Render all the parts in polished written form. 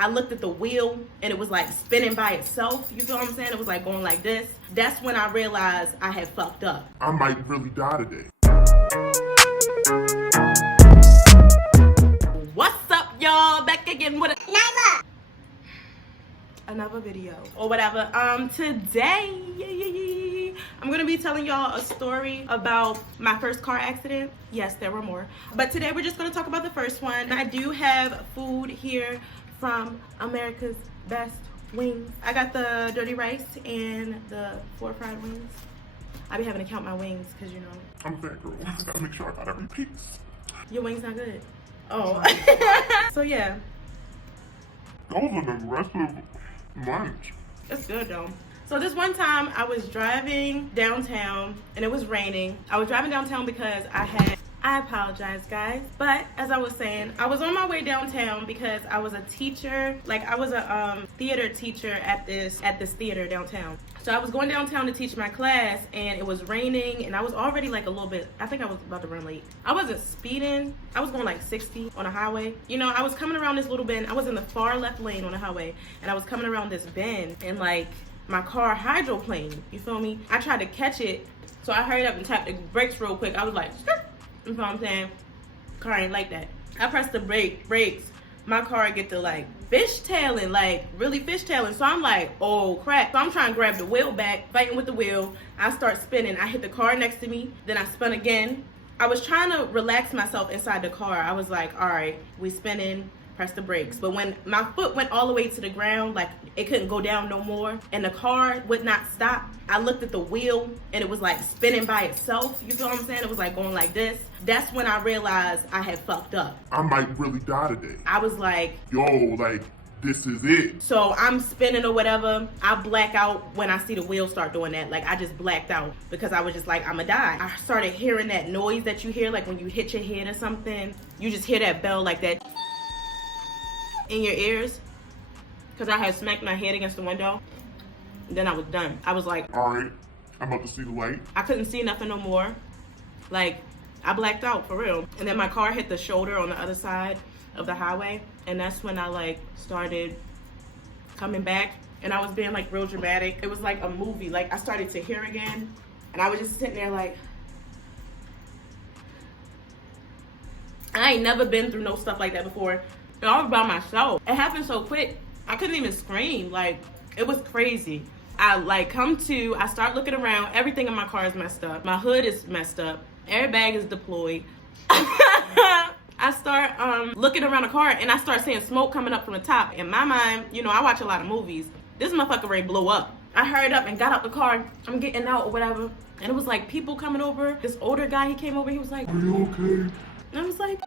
I looked at the wheel and it was like spinning by itself. You feel what I'm saying? It was like going like this. That's when I realized I had fucked up. I might really die today. What's up, y'all? Back again with another video or whatever. Today I'm gonna be telling y'all a story about my first car accident. Yes, there were more, but today we're just gonna talk about the first one. I do have food here from America's Best Wings. I got the dirty rice and the 4 fried wings. I be having to count my wings because, you know, I'm a fat girl. I gotta make sure I got every piece. Your wings not good. Oh. So yeah, Those are the rest of lunch. it's good though. So this one time I was driving downtown and it was raining. I was driving downtown because I apologize, guys, but as I was saying, I was on my way downtown because I was a teacher. Like, I was a theater teacher at this theater downtown. So I was going downtown to teach my class, and it was raining, and I was already like a little bit, I think I was about to run late. I wasn't speeding. I was going like 60 on a highway. You know, I was coming around this little bend. I was in the far left lane on the highway, and I was coming around this bend, and like my car hydroplaned. You feel me? I tried to catch it, so I hurried up and tapped the brakes real quick. I was like, you know what I'm saying? Car ain't like that. I pressed the brakes. My car get to like fishtailing, like really fishtailing. So I'm like, oh crap. So I'm trying to grab the wheel back, fighting with the wheel. I start spinning. I hit the car next to me. Then I spun again. I was trying to relax myself inside the car. I was like, all right, we spinning. Press the brakes. But when my foot went all the way to the ground, like it couldn't go down no more, and the car would not stop, I looked at the wheel and it was like spinning by itself. You feel what I'm saying? It was like going like this. That's when I realized I had fucked up. I might really die today. I was like, yo, like, this is it. so I'm spinning or whatever. I black out when I see the wheel start doing that. Like, I just blacked out because I was just like, I'ma die. I started hearing that noise that you hear, like when you hit your head or something. You just hear that bell like that in your ears, because I had smacked my head against the window. Then I was done. I was like, All right, I'm about to see the light. I couldn't see nothing no more. Like, I blacked out for real. And then my car hit the shoulder on the other side of the highway, and that's when I like started coming back, and I was being like real dramatic. It was like a movie. Like, I started to hear again, and I was just sitting there like, I ain't never been through no stuff like that before. And I was by myself. It happened so quick, I couldn't even scream. Like, it was crazy. I like I start looking around. Everything in my car is messed up. My hood is messed up. Airbag is deployed. I start looking around the car, and I start seeing smoke coming up from the top. In my mind, you know, I watch a lot of movies. This motherfucker already blew up. I hurried up and got out the car. I'm getting out or whatever. And it was like people coming over. This older guy, he came over. He was like, Are you okay? and I was like,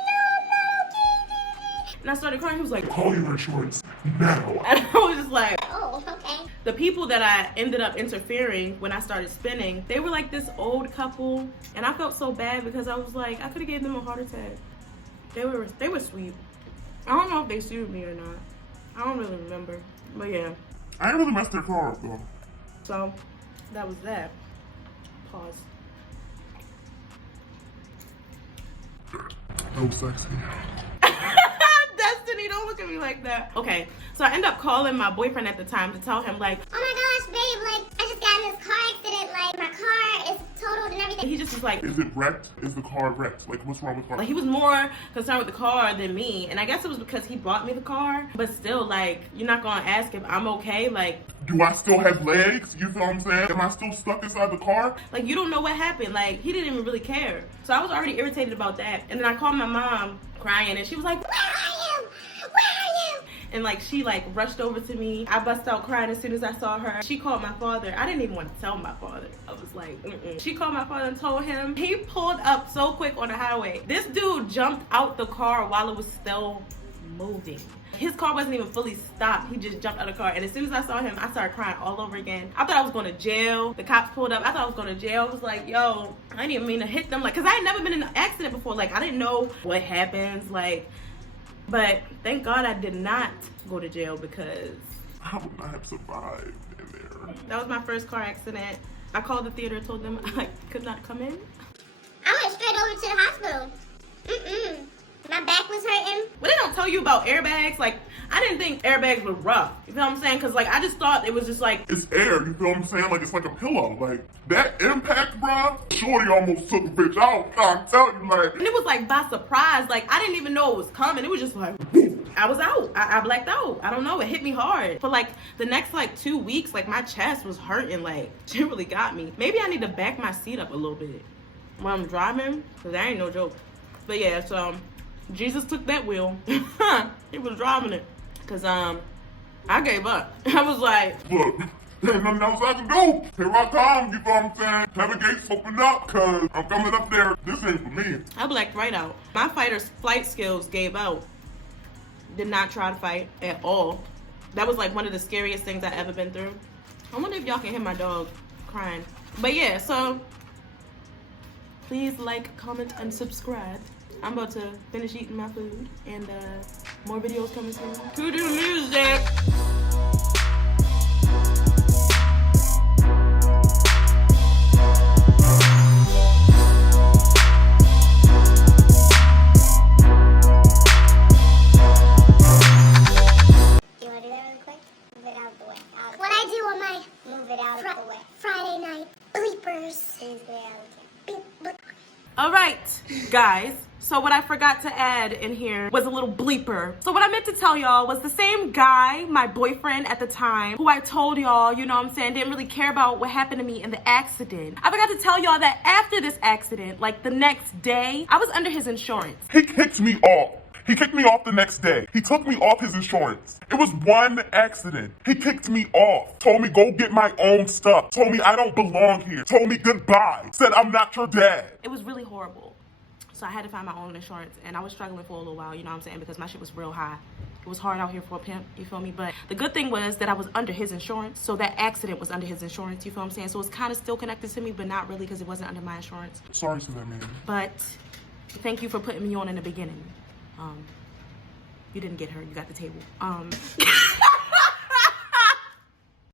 and I started crying. He was like, Call your insurance now. and I was just like, Oh, okay. the people that I ended up interfering when I started spinning, they were like this old couple, and I felt so bad because I was like, I could have gave them a heart attack. They were sweet. I don't know if they sued me or not. I don't really remember, but yeah. I ain't really messed their car up though. So that was that. Pause. No sexy. Destiny, don't look at me like that. Okay, so I end up calling my boyfriend at the time to tell him like, Oh my gosh, babe, like, I just got in this car accident. Like, my car is totaled and everything. he just was like, Is it wrecked? Is the car wrecked? Like, what's wrong with the car? like, he was more concerned with the car than me, and I guess it was because he bought me the car. But still, like, you're not gonna ask if I'm okay. Like, Do I still have legs? You feel what I'm saying? Am I still stuck inside the car? like, you don't know what happened. Like, he didn't even really care. So I was already irritated about that. And then I called my mom crying, and she was like, Where are you? Where are you? and like she like rushed over to me. I bust out crying as soon as I saw her. She called my father. I didn't even want to tell my father. I was like, She called my father and told him. He pulled up so quick on the highway. This dude jumped out the car while it was still moving. His car wasn't even fully stopped. He just jumped out of the car. And as soon as I saw him, I started crying all over again. I thought I was going to jail. The cops pulled up. I thought I was going to jail. I was like, yo, I didn't even mean to hit them. Like, because I had never been in an accident before. Like, I didn't know what happens. Like, but thank God I did not go to jail because I would not have survived in there. that was my first car accident. I called the theater, told them I could not come in. I went straight over to the hospital. My back was hurting. But they don't tell you about airbags. Like, I didn't think airbags were rough. You feel what I'm saying? Because, like, I just thought it was just like... It's air, you feel what I'm saying? Like, it's like a pillow. Like, that impact, bruh, Shorty almost took a bitch out. I'm telling you, like... And it was, like, by surprise. Like, I didn't even know it was coming. It was just like... I was out. I blacked out. I don't know. It hit me hard. For, like, the next, like, 2 weeks, like, my chest was hurting. Like, it really got me. Maybe I need to back my seat up a little bit when I'm driving. Because that ain't no joke. But, yeah, so... Jesus took that wheel. He was driving it. Cause I gave up. I was like, Look, there's nothing else I can do. Here I come, you know what I'm saying? Have the gates open up, cause I'm coming up there. This ain't for me. I blacked right out. My flight skills gave out. Did not try to fight at all. That was like one of the scariest things I've ever been through. I wonder if y'all can hear my dog crying. But yeah, so please like, comment, and subscribe. I'm about to finish eating my food, and more videos coming soon. To the music. You want to do that really quick? Move it out of the way. What I do on my... Move it out of the way. Friday night bleepers. Please get out of here. Beep, bleep. All right, guys. So what I forgot to add in here was a little bleeper. So what I meant to tell y'all was the same guy, my boyfriend at the time, who I told y'all, you know what I'm saying, didn't really care about what happened to me in the accident. I forgot to tell y'all that after this accident, like the next day, I was under his insurance. He kicked me off. He kicked me off the next day. He took me off his insurance. It was one accident. He kicked me off. Told me go get my own stuff. Told me I don't belong here. Told me goodbye. Said I'm not your dad. It was really horrible. So I had to find my own insurance, and I was struggling for a little while, you know what I'm saying, because my shit was real high. It was hard out here for a pimp, you feel me? But the good thing was that I was under his insurance, so that accident was under his insurance, you feel what I'm saying? So it's kind of still connected to me, but not really, because it wasn't under my insurance. Sorry to that man. But thank you for putting me on in the beginning. You didn't get her, you got the table.